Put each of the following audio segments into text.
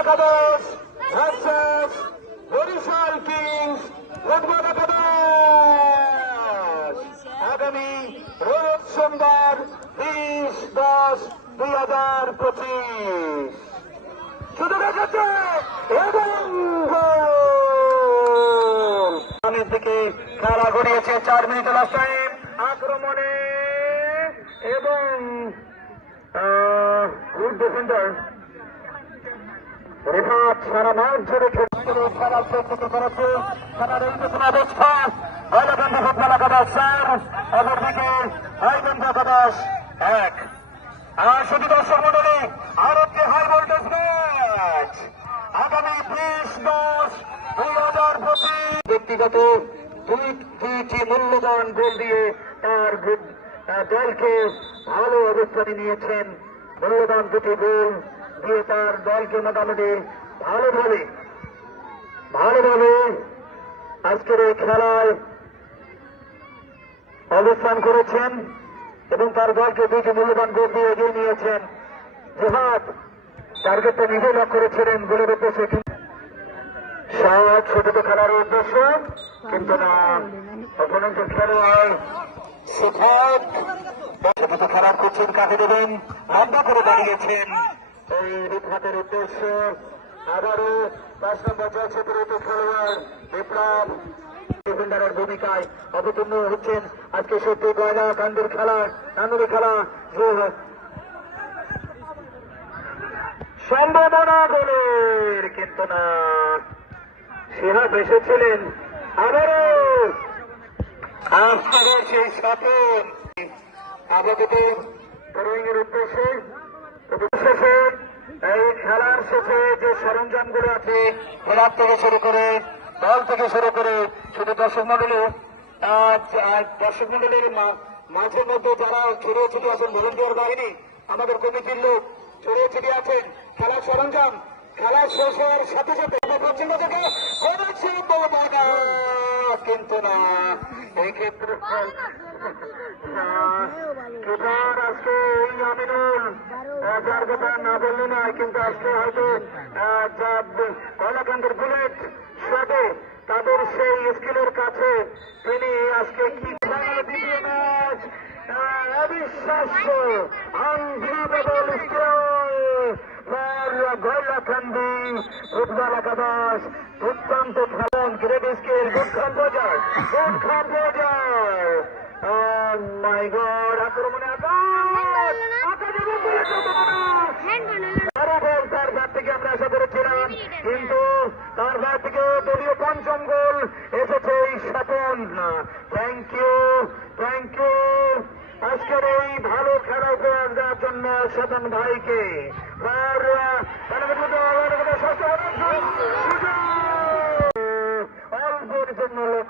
একাদশ versus Barishal Kings football একাদশ আগামী রোজ সোমবার বিশ দশ দুই হাজার পঁচিশ। শুধু দেখাচ্ছে এবং দিকে খেলা গড়িয়েছে চার মিনিট লাস্ট টাইম আক্রমণে এবং গুড ডিফেন্ডার রেফাত সারা মাঠ জুড়ে খেলে খেলার প্রস্তুতি করেছে খেলার উন্নতন অবস্থা গলকান্ড ফুটবল একাদশ চার অপরদিকে হাইগঞ্জ একাদশ এক। আর শুধু দর্শক মন্ডলী আর হাই ভোল্টেজ ম্যাচ। আগামী বিশ দশ দুই হাজার পঁচিশ। ব্যক্তিগত দুই দুইটি মূল্যবান গোল দিয়ে তার দলকে ভালো অবস্থানে নিয়েছেন। মূল্যবান দুটি গোল দিয়ে তার দলকে মোটামুটি ভালোভাবে ভালোভাবে আজকের এই খেলায় অবস্থান করেছেন এবং তার দলকে দুইটি মূল্যবান গোল দিয়ে এগিয়ে নিয়েছেন। জেহাদ টার্গেটটা নিজে লক্ষ্য করেছিলেন গোলের উদ্দেশ্যে সহজ ছোট খেলার উদ্দেশ্য, কিন্তু না, অপোনেন্টের খেলোয়াড় সিফাত ছোট খেলার কোচিং কাকে দেবেন, লম্বা করে দাঁড়িয়েছেন এই রিফাতের উদ্দেশ্য আবারও পাঁচ নম্বর বিরত খেলোয়াড় বিপ্লব ডিফেন্ডারের ভূমিকায় অবতীর্ণ হচ্ছেন। আজকে সত্যি গয়না কান্দের খেলা কান্দুরি খেলা সম্ভাবনা গোলের কিন্তু না। সিহাব এসেছিলেন আবারও। আবারও সেই স্বপন। আপাতত ড্রয়িং উদ্দেশ্যে এই খেলার শেষে যে সরঞ্জামগুলো আছে খেলার থেকে শুরু করে, দল থেকে শুরু করে, শুধু দর্শক মন্ডলী দর্শক মন্ডলীর মা- মাঝে মধ্যে যারা ছড়িয়ে ছিটিয়ে আছেন, ভলেন্টিয়ার বাহিনী, আমাদের কমিটির লোক ছড়িয়ে ছিটিয়ে আছেন, খেলার সরঞ্জাম খেলা শেষ হওয়ার সাথে সাথে আমরা পশ্চিম থেকে কিন্তু না, এই ক্ষেত্রে এবার আজকে এই আমিনুল যার কথা না বললে না কিন্তু আজকে হয়তো কলাকান্তের বুলেট শটে তাদের সেই স্কিলের কাছে তিনি আজকে কি দ্বিতীয় ম্যাচ অবিশ্বাস্য আনবিলিভেবল স্কিল গৈলাকান্দি ফুটবল একাদশ দুর্দান্ত খেলেন great skill good composer good composer my god আক্রমণে তার ব্যাট থেকে আমরা আশা করেছিলাম। কিন্তু তার ব্যাট থেকে দলীয় পঞ্চম গোল এসেছে এই Swapan. Thank you thank you আজকের এই ভালো খেলা উপহার দেওয়ার জন্য স্বপন ভাইকে। আর আহ, খেলার মধ্যে আবার একটা ষষ্ঠ অল্পের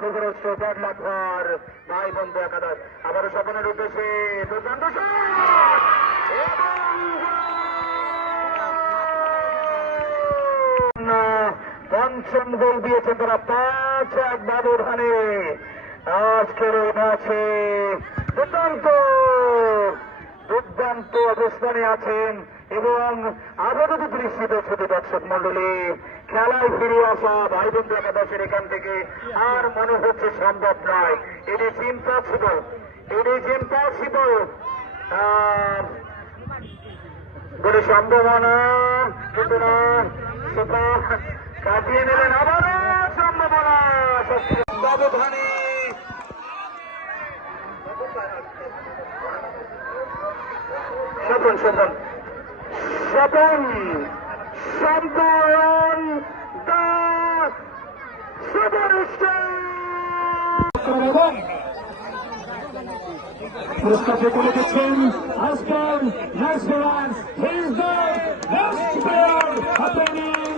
করেছে ব্যাডলাক ঘর ভাই বন্ধু একাদশ। আবারও উদ্দেশ্যে দুর্দান্ত পঞ্চম গোল দিয়েছে তারা পাঁচ এক ব্যবধানে আজকের এই ম্যাচে দুর্দান্ত দুর্দান্ত অবস্থানে আছেন এবং আপাতত দৃষ্টিতে ছোট দর্শক মন্ডলী খেলায় ফিরে আসা ভাই বন্ধু একাদশের এখান থেকে আর মনে হচ্ছে সম্ভব নয় it is impossible it is impossible বলে সম্ভাবনা না কাটিয়ে নেবেন আবারও সম্ভাবনা ব্যবধানে স্বপন স্বপন স্বপন সম্পূর্ণ দাস সুপারস্টার পুরস্কার করে দিচ্ছেন আজকের national his the best player